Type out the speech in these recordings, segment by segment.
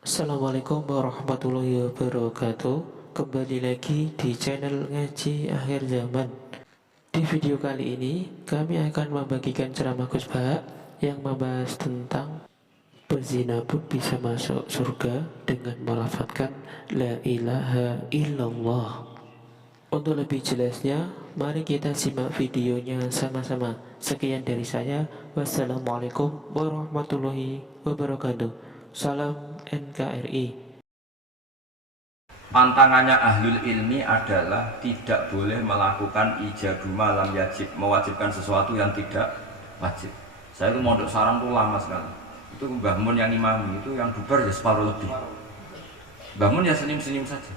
Assalamualaikum warahmatullahi wabarakatuh. Kembali lagi di channel Ngaji Akhir Zaman. Di video kali ini kami akan membagikan ceramah Gus Bahak yang membahas tentang berzina pun bisa masuk surga dengan melafadzkan La ilaha illallah. Untuk lebih jelasnya, mari kita simak videonya sama-sama. Sekian dari saya. Wassalamualaikum warahmatullahi wabarakatuh. Salam NKRI. Pantangannya ahlul ilmi adalah tidak boleh melakukan ijabu malam yajib, mewajibkan sesuatu yang tidak wajib. Saya itu mondok sarang tuh lama sekali. Itu Mbah Mun yang imami, itu yang bubar ya separuh lebih. Mbah Mun ya senyum-senyum saja.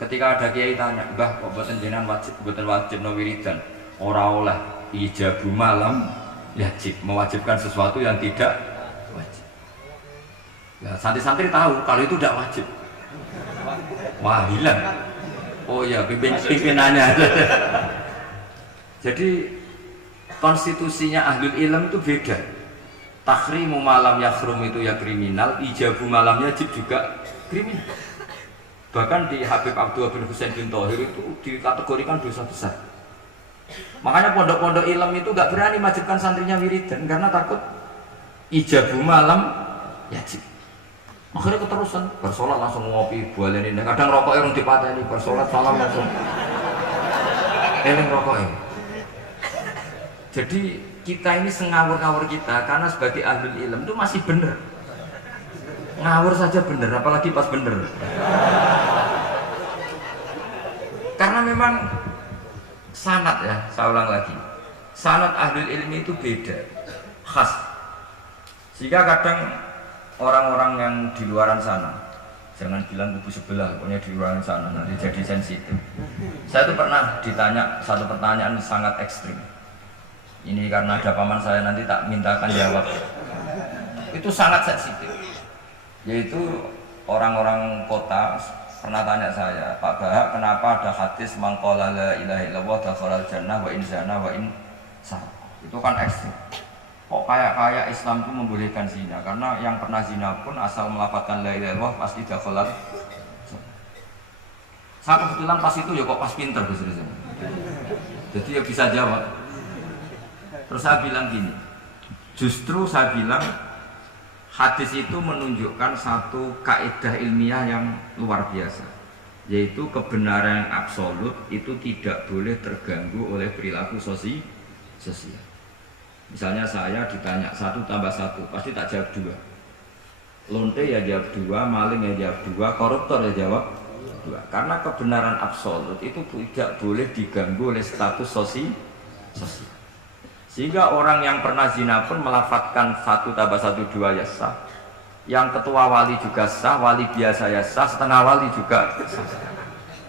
Ketika ada kiai tanya, "Mbah, kok boten jenengan wajib no wiridan?" Ora oleh ijabu malam yajib, mewajibkan sesuatu yang tidak wajib. Ya, santri-santri tahu kalau itu tidak wajib. Wah, hilang. Oh ya, pimpinannya. Jadi konstitusinya ahlul ilm itu beda. Takhrimu malam yakhrum itu ya kriminal, ijabu malam yajib juga kriminal. Bahkan di Habib Abdullah bin Husain bin Thohir itu dikategorikan dosa besar. Makanya pondok-pondok ilm itu gak berani wajibkan santrinya wiridan karena takut ijabu malam yajib. Akhirnya keterusan, bersolat langsung ngopi, bualin ini. Kadang rokoknya orang dipateni, bersolat salam langsung eling rokoknya. Jadi kita ini sengawur-ngawur kita karena sebagai ahlul ilm itu masih bener. Ngawur saja bener, apalagi pas bener. Karena memang sanad ya, saya ulang lagi. Sanad ahlul ilmi itu beda, khas. Jika kadang orang-orang yang di luaran sana, jangan bilang kubu sebelah, pokoknya di luaran sana nanti jadi sensitif. Saya tuh pernah ditanya satu pertanyaan sangat ekstrim. Ini karena ada paman saya, nanti tak mintakan jawab. Itu sangat sensitif. Yaitu orang-orang kota pernah tanya saya, "Pak Bahak, kenapa ada hadis mangqala la ilaha illallah dakhalal jannah wa in zana wa in sarqa?" Itu kan ekstrim. Kok kayak Islam itu membolehkan zina? Karena yang pernah zina pun asal melafadzkan la ilaha illallah pasti dakhalal. Saya kebetulan pas itu ya kok pas pinter Gus Rizal. Jadi ya bisa jawab. Terus saya bilang gini, justru saya bilang hadis itu menunjukkan satu kaidah ilmiah yang luar biasa, yaitu kebenaran yang absolut itu tidak boleh terganggu oleh perilaku sosial. Misalnya saya ditanya 1 tambah 1, pasti tak jawab 2. Lonte ya jawab 2, maling ya jawab 2, koruptor ya jawab 2. Karena kebenaran absolut itu tidak boleh diganggu oleh status sosial. Sehingga orang yang pernah zina pun melafadzkan 1 tambah 1 2 ya sah. Yang ketua wali juga sah, wali biasa ya sah, setengah wali juga sah.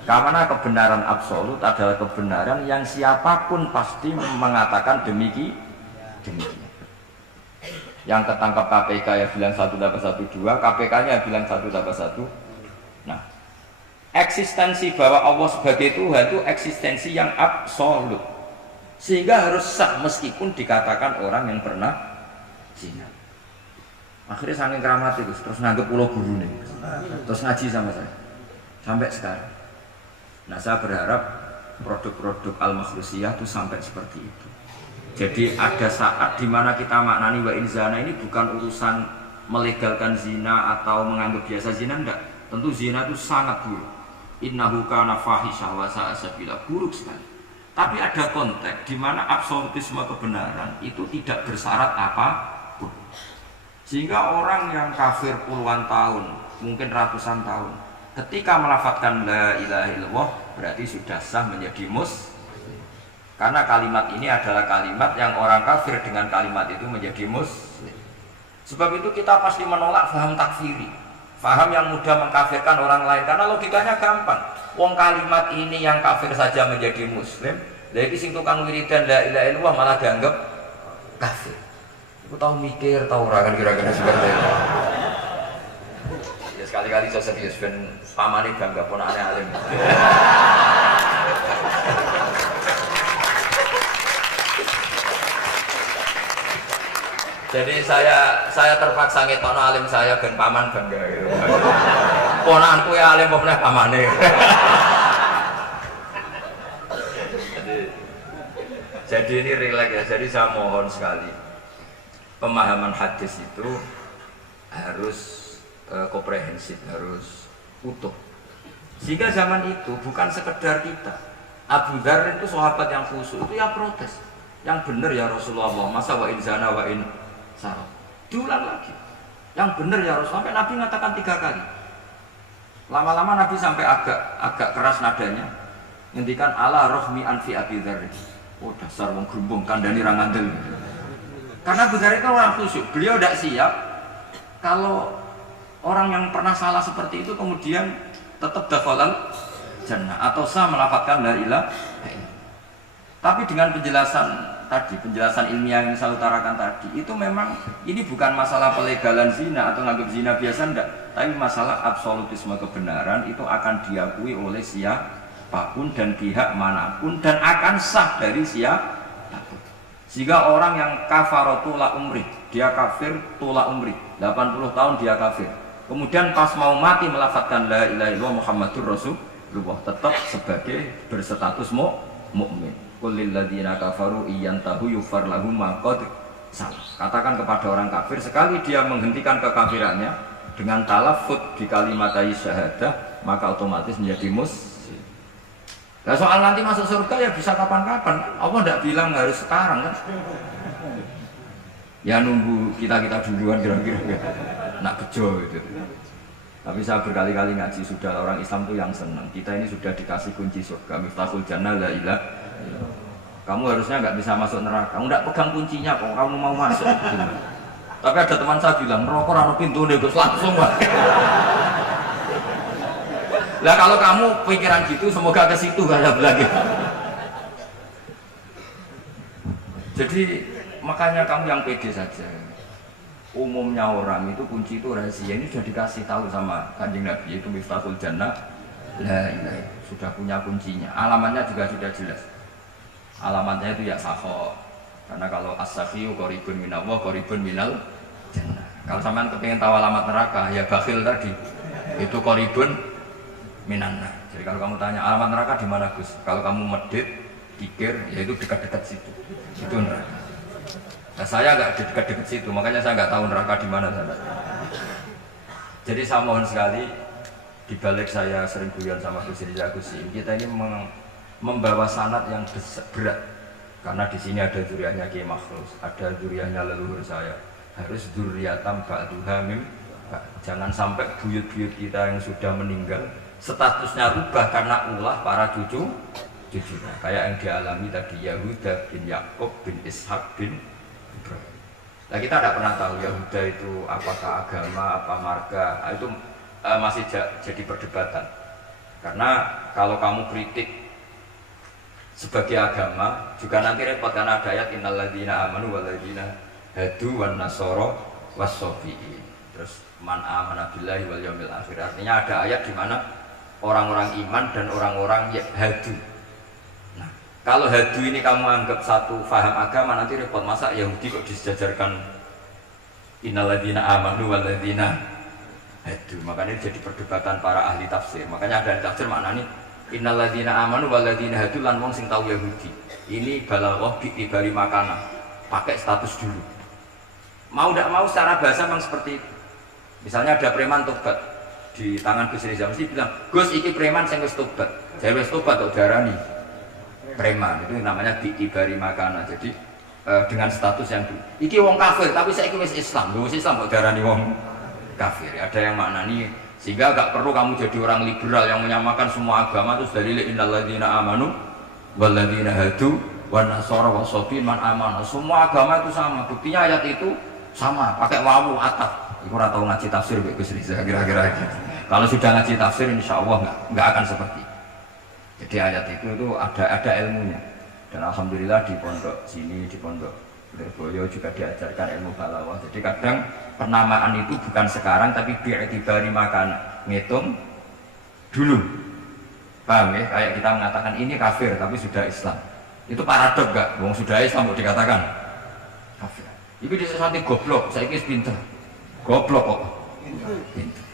Karena kebenaran absolut adalah kebenaran yang siapapun pasti mengatakan demikian. Yang ketangkap KPK ya bilang 1 tambah 1 2, KPK-nya bilang 1 tambah 1. Nah, eksistensi bahwa Allah sebagai Tuhan itu eksistensi yang absolut, sehingga harus sah meskipun dikatakan orang yang pernah zina. Akhirnya saking keramat itu terus nganggep pulau guru nih, terus ngaji sama saya sampai sekarang. Nah, saya berharap produk-produk al-makhrusiyah itu sampai seperti itu. Jadi ada saat dimana kita maknani wa in zana ini bukan urusan melegalkan zina atau menganggap biasa zina, enggak. Tentu zina itu sangat buruk. Innahu kana fahisyah wa sa'a sabila, buruk sekali. Tapi ada konteks dimana absolutisme kebenaran itu tidak bersyarat apapun. Sehingga orang yang kafir puluhan tahun, mungkin ratusan tahun, ketika melafadzkan la ilaha illallah berarti sudah sah menjadi muslim. Karena kalimat ini adalah kalimat yang orang kafir dengan kalimat itu menjadi muslim. Sebab itu kita pasti menolak faham takfiri, faham yang mudah mengkafirkan orang lain. Karena logikanya gampang. Wong kalimat ini yang kafir saja menjadi muslim, lagi sing tukang wiridan la ilaha illallah malah dianggap kafir. Aku tahu mikir, tahu ora kan kira-kira seperti itu. Ya sekali-kali saya serius ben pamane bangga pun aneh alim. Jadi saya terpaksa ngetokno alim saya ben paman bangga gitu. Ponakanku ya alim meneh pamane. Jadi ini rileks ya. Jadi saya mohon sekali pemahaman hadis itu harus komprehensif, harus utuh. Sehingga zaman itu bukan sekedar kita. Abu Dzar itu sahabat yang khusyuk itu ya protes. Yang benar ya Rasulullah, masa wa in zana wa in sarab. Diulang lagi. Yang benar ya Rasulullah, sampai Nabi mengatakan 3 kali. Lama-lama Nabi sampai agak keras nadanya. Ngendikan ala rohmi anfi Abi Dzar. Oh dasar wong grumbung kandhani ra ngandel. Karena Abu Dzar itu orang khusyuk. Beliau tidak siap kalau orang yang pernah salah seperti itu kemudian tetap dakhalal jannah atau sah melafadzkan la ilaha illallah. Tapi dengan penjelasan ilmiah yang saya utarakan tadi, itu memang ini bukan masalah pelegalan zina atau nganggap zina biasa, enggak, tapi masalah absolutisme kebenaran itu akan diakui oleh siapapun dan pihak manapun dan akan sah dari siapapun. Sehingga orang yang kafaratu la umri, dia kafir tula umri, 80 tahun dia kafir. Kemudian pas mau mati melafadzkan la ilaha illallah Muhammadur Rasulullah, tetap sebagai berstatus mukmin. Qul lil ladzina kafaru iyantahu yufar lahum ma qad salaf. Katakan kepada orang kafir, sekali dia menghentikan kekafirannya dengan talaffuz di kalimat syahadah, maka otomatis menjadi muslim. Nah, soal nanti masuk surga ya bisa kapan-kapan. Allah tidak bilang harus sekarang kan. Ya nunggu kita duluan kira-kira nak bejo itu. Tapi saya berkali-kali ngaji, sudah orang Islam tuh yang senang. Kita ini sudah dikasih kunci surga, miftahul jannah la ilaha. Kamu harusnya nggak bisa masuk neraka. Kamu nggak pegang kuncinya kok, kamu mau masuk. Tapi ada teman saya bilang, rokok rano pintu nih, Gus, langsung Pak. Lah kalau kamu pikiran gitu, semoga ke situ kayak lagi. Jadi makanya kamu yang pede saja. Umumnya orang itu kunci itu rahasia, ini sudah dikasih tahu sama Kanjeng Nabi, itu miftahul jannah la ilaha, sudah punya kuncinya. Alamatnya juga sudah jelas. Alamatnya itu ya sakho. Karena kalau as-sakhiyu qaribun minallah qaribun minal jannah. Kalau sampean kepengin tahu alamat neraka ya bakhil tadi. Itu qaribun minannar. Jadi kalau kamu tanya alamat neraka di mana, Gus? Kalau kamu medit, pikir, ya itu dekat-dekat situ. Itu neraka. Nah, saya agak dekat-dekat situ, makanya saya nggak tahu neraka di mana. Jadi saya mohon sekali, di balik saya sering guyon sama Gus Rizal Gusi, kita ini membawa sanad yang berat, karena di sini ada zuriyahnya Kiai Makhlus, ada zuriyahnya leluhur saya, harus zuriyatam ba'duha mim. Jangan sampai buyut-buyut kita yang sudah meninggal statusnya rubah karena ulah para cucunya, kayak yang dialami tadi Yahuda bin Yakub bin Ishak bin Ibrahim. Nah, kita tidak pernah tahu Yahuda itu apakah agama, apa marga. Nah, itu masih jadi perdebatan. Karena kalau kamu kritik sebagai agama juga nanti repot, karena ada ayat innalladzina amanu walladzina hadu wan nasara wassabiin. Terus man amana billahi wal yaumil akhir. Artinya ada ayat di mana orang-orang iman dan orang-orang hadu. Nah, kalau hadu ini kamu anggap satu faham agama, nanti repot. Masa Yahudi kok disejajarkan innalladzina amanu walladzina hadu? Makanya jadi perdebatan para ahli tafsir. Makanya ada ahli tafsir maknanya innalladzina amanu walladzina hadu lan wong sing tau Yahudi. Ini balaghah bi'tibari makana, pakai status dulu. Mau tidak mau secara bahasa memang seperti itu. Misalnya ada preman tobat di tangan Gus Rizal, mesti bilang, Gus iki preman sing wis tobat. Saya wis tobat kok darani preman, itu namanya bi'tibari makana. Jadi dengan status yang dulu. Iki wong kafir tapi saiki wis Islam. Wis Islam kok darani wong kafir. Ada yang maknani, sehingga gak perlu kamu jadi orang liberal yang menyamakan semua agama. Terus dalil innalladzina amanu walladzina hadu wan nasara wasabiin man amana. Semua agama itu sama. Buktinya ayat itu sama, pakai wawu ataf. Iku ora tau ngaji tafsir Gus Rizal kira-kira gitu. Kalau sudah ngaji tafsir insya Allah nggak akan seperti. Jadi ayat itu ada ilmunya. Dan alhamdulillah di pondok sini, di pondok Lirboyo juga diajarkan ilmu balawah. Jadi kadang penamaan itu bukan sekarang tapi bi'tibari makan, ngitung dulu. Paham ya? Kayak kita mengatakan ini kafir tapi sudah Islam. Itu paradok gak? Wong sudah Islam kok dikatakan kafir. Iku dhisik santri goblok, saiki wis pinter. Goblok kok. Pinter.